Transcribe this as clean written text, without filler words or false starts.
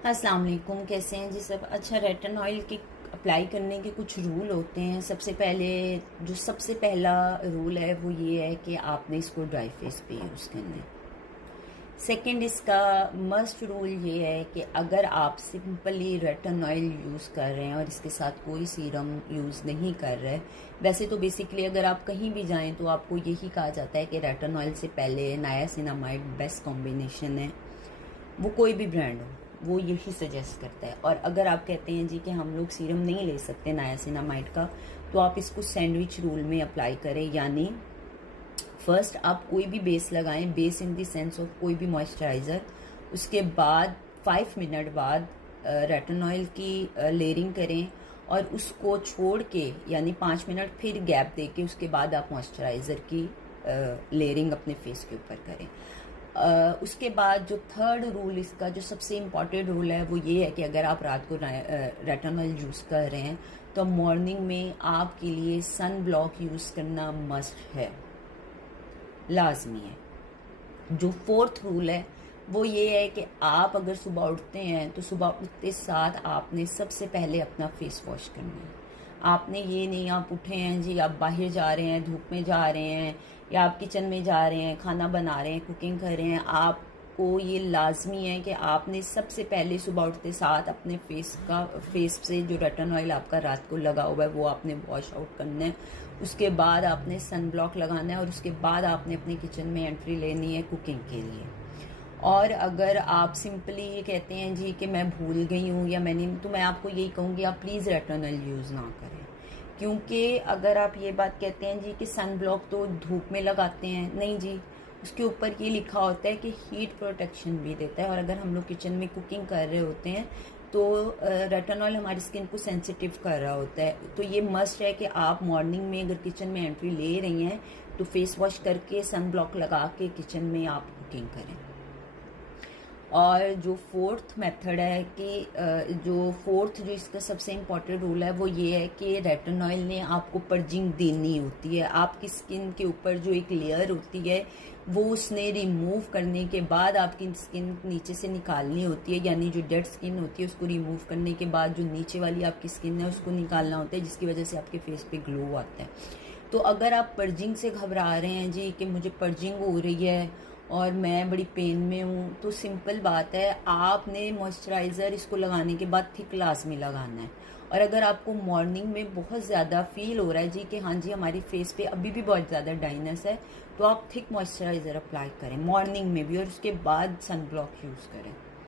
अस्सलाम वालेकुम, कैसे हैं जी सब। अच्छा, रेटिन ऑयल के अप्लाई करने के कुछ रूल होते हैं। सबसे पहला रूल है वो ये है कि आपने इसको ड्राई फेस पे यूज़ करना है। सेकंड, इसका मस्ट रूल ये है कि अगर आप सिंपली रेटिन ऑयल यूज़ कर रहे हैं और इसके साथ कोई सीरम यूज़ नहीं कर रहे, वैसे तो बेसिकली अगर आप कहीं भी जाएं तो आपको यही कहा जाता है कि रेटिन ऑयल से पहले नायासिनामाइड बेस्ट कॉम्बिनेशन है। वो कोई भी ब्रांड हो, वो यही सजेस्ट करता है। और अगर आप कहते हैं जी कि हम लोग सीरम नहीं ले सकते नायासिनामाइड का, तो आप इसको सैंडविच रूल में अप्लाई करें। यानी फर्स्ट आप कोई भी बेस लगाएं, base in the sense of कोई भी मॉइस्चराइज़र। उसके बाद 5 मिनट बाद रेटिन ऑयल की लेयरिंग करें और उसको छोड़ के यानी 5 मिनट फिर गैप दे के उसके बाद आप मॉइस्चराइज़र की लेयरिंग अपने फेस के ऊपर करें। उसके बाद जो थर्ड रूल, इसका जो सबसे इम्पॉर्टेंट रूल है वो ये है कि अगर आप रात को रेटिन ऑयल यूज़ कर रहे हैं तो मॉर्निंग में आपके लिए सन ब्लॉक यूज़ करना मस्ट है, लाजमी है। जो फोर्थ रूल है वो ये है कि आप अगर सुबह उठते हैं तो सुबह उठते साथ आपने सबसे पहले अपना फेस वॉश करना है। आपने ये नहीं आप उठे हैं जी, आप बाहर जा रहे हैं, धूप में जा रहे हैं या आप किचन में जा रहे हैं, खाना बना रहे हैं, कुकिंग कर रहे हैं, आपको ये लाजमी है कि आपने सबसे पहले सुबह उठते साथ अपने फेस से जो रेटिन ऑयल आपका रात को लगा हुआ है वो आपने वॉश आउट करना है। उसके बाद आपने सन ब्लॉक लगाना है और उसके बाद आपने अपने किचन में एंट्री लेनी है कुकिंग के लिए। और अगर आप सिंपली ये कहते हैं जी कि मैं भूल गई हूँ या मैंने, तो मैं आपको यही कहूँगी आप प्लीज़ रेटिन ऑयल यूज़ ना करें। क्योंकि अगर आप ये बात कहते हैं जी कि सन ब्लॉक तो धूप में लगाते हैं, नहीं जी, उसके ऊपर ये लिखा होता है कि हीट प्रोटेक्शन भी देता है। और अगर हम लोग किचन में कुकिंग कर रहे होते हैं तो रेटिन ऑयल हमारी स्किन को सेंसिटिव कर रहा होता है। तो ये मस्ट है कि आप मॉर्निंग में अगर किचन में एंट्री ले रही हैं तो फेस वॉश करके सन ब्लॉक लगा के किचन में आप कुकिंग करें। और जो फोर्थ मेथड है कि जो इसका सबसे इम्पॉर्टेंट रूल है वो ये है कि रेटिन ऑयल ने आपको पर्जिंग देनी होती है। आपकी स्किन के ऊपर जो एक लेयर होती है वो उसने रिमूव करने के बाद आपकी स्किन नीचे से निकालनी होती है। यानी जो डेड स्किन होती है उसको रिमूव करने के बाद जो नीचे वाली आपकी स्किन है उसको निकालना होता है, जिसकी वजह से आपके फेस पे ग्लो आता है। तो अगर आप पर्जिंग से घबरा रहे हैं जी कि मुझे पर्जिंग हो रही है और मैं बड़ी पेन में हूँ, तो सिंपल बात है, आपने मॉइस्चराइज़र इसको लगाने के बाद थिक लाजमी लगाना है। और अगर आपको मॉर्निंग में बहुत ज़्यादा फील हो रहा है जी कि हाँ जी हमारी फेस पे अभी भी बहुत ज़्यादा ड्राइनेस है, तो आप थिक मॉइस्चराइज़र अप्लाई करें मॉर्निंग में भी और उसके बाद सन ब्लॉक यूज़ करें।